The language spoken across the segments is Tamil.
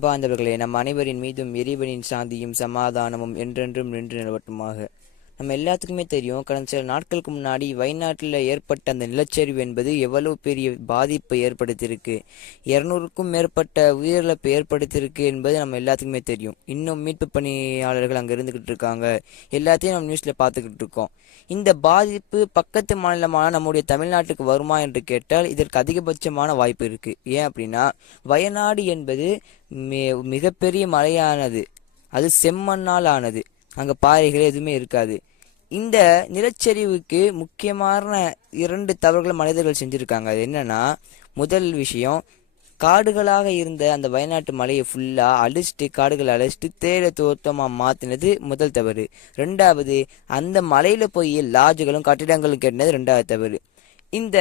அன்பார்ந்தவர்களே, நம் அனைவரின் மீதும் இறைவனின் சாந்தியும் சமாதானமும் என்றென்றும் நின்று நிலவட்டுமாக. நம்ம எல்லாத்துக்குமே தெரியும், கடந்த சில நாட்களுக்கு முன்னாடி வயநாட்டில் ஏற்பட்ட அந்த நிலச்சரிவு என்பது எவ்வளவு பெரிய பாதிப்பை ஏற்படுத்தியிருக்கு. 200க்கும் மேற்பட்ட உயிரிழப்பை ஏற்படுத்தியிருக்கு என்பது நம்ம எல்லாத்துக்குமே தெரியும். இன்னும் மீட்பு பணியாளர்கள் அங்கே இருந்துக்கிட்டு இருக்காங்க. எல்லாத்தையும் நம்ம நியூஸில் பார்த்துக்கிட்டு இருக்கோம். இந்த பாதிப்பு பக்கத்து மாநிலமான நம்முடைய தமிழ்நாட்டுக்கு வருமா என்று கேட்டால் இதற்கு அதிகபட்சமான வாய்ப்பு இருக்குது. ஏன் அப்படின்னா, வயநாடு என்பது மிகப்பெரிய மலையானது. அது செம்மண்ணால் ஆனது. அங்கே பாறைகள் எதுவுமே இருக்காது. இந்த நிலச்சரிவுக்கு முக்கியமான 2 தவறுகளை மனிதர்கள் செஞ்சுருக்காங்க. அது என்னன்னா, முதல் விஷயம், காடுகளாக இருந்த அந்த வயநாட்டு மலையை ஃபுல்லாக அழிச்சிட்டு, காடுகளை அழிச்சிட்டு தேயிலை தோட்டமாக மாற்றினது முதல் தவறு. 2வது, அந்த மலையில் போய் லாட்ஜுகளும் கட்டிடங்களும் கட்டினது 2வது தவறு. இந்த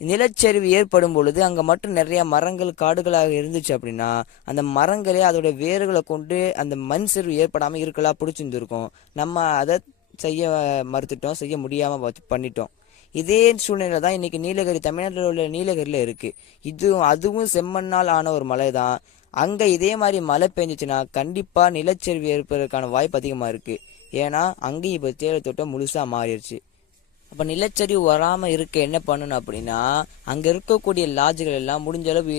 நிலச்சரிவு ஏற்படும் பொழுது அங்கே மட்டும் நிறைய மரங்கள் காடுகளாக இருந்துச்சு அப்படின்னா, அந்த மரங்களே அதோட வேர்களை கொண்டு அந்த மண் சரிவு ஏற்படாமல் இருக்கலாம் பிடிச்சிருந்துருக்கும். நம்ம அதை செய்ய மறுத்துட்டோம், செய்ய முடியாமல் பண்ணிட்டோம். இதே சூழ்நிலை தான் இன்னைக்கு நீலகிரி, தமிழ்நாட்டில் உள்ள நீலகிரியில் இருக்குது. அதுவும் செம்மண்ணால் ஆன ஒரு மலை தான். அங்கே இதே மாதிரி மழை பெஞ்சிச்சுன்னா கண்டிப்பாக நிலச்சரிவு ஏற்பதற்கான வாய்ப்பு அதிகமாக இருக்குது. ஏன்னா அங்கேயும் இப்போ தேயிலை தோட்டம் முழுசாக மாறிடுச்சு. அப்போ நிலச்சரிவு வராமல் இருக்க என்ன பண்ணணும் அப்படின்னா, அங்கே இருக்கக்கூடிய லாட்ஜுகள் எல்லாம் முடிஞ்ச அளவு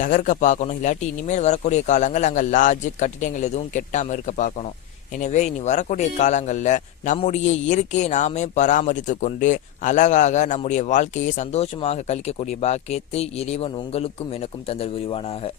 தகர்க்க பார்க்கணும். இல்லாட்டி இனிமேல் வரக்கூடிய காலங்கள் அங்கே லாட்ஜு கட்டிடங்கள் எதுவும் கெட்டாமல் இருக்க பார்க்கணும். எனவே இனி வரக்கூடிய காலங்களில் நம்முடைய இயற்கையை நாமே பராமரித்து கொண்டு அழகாக நம்முடைய வாழ்க்கையை சந்தோஷமாக கழிக்கக்கூடிய பாக்கியத்தை இறைவன் உங்களுக்கும் எனக்கும் தந்தல் புரிவானாக.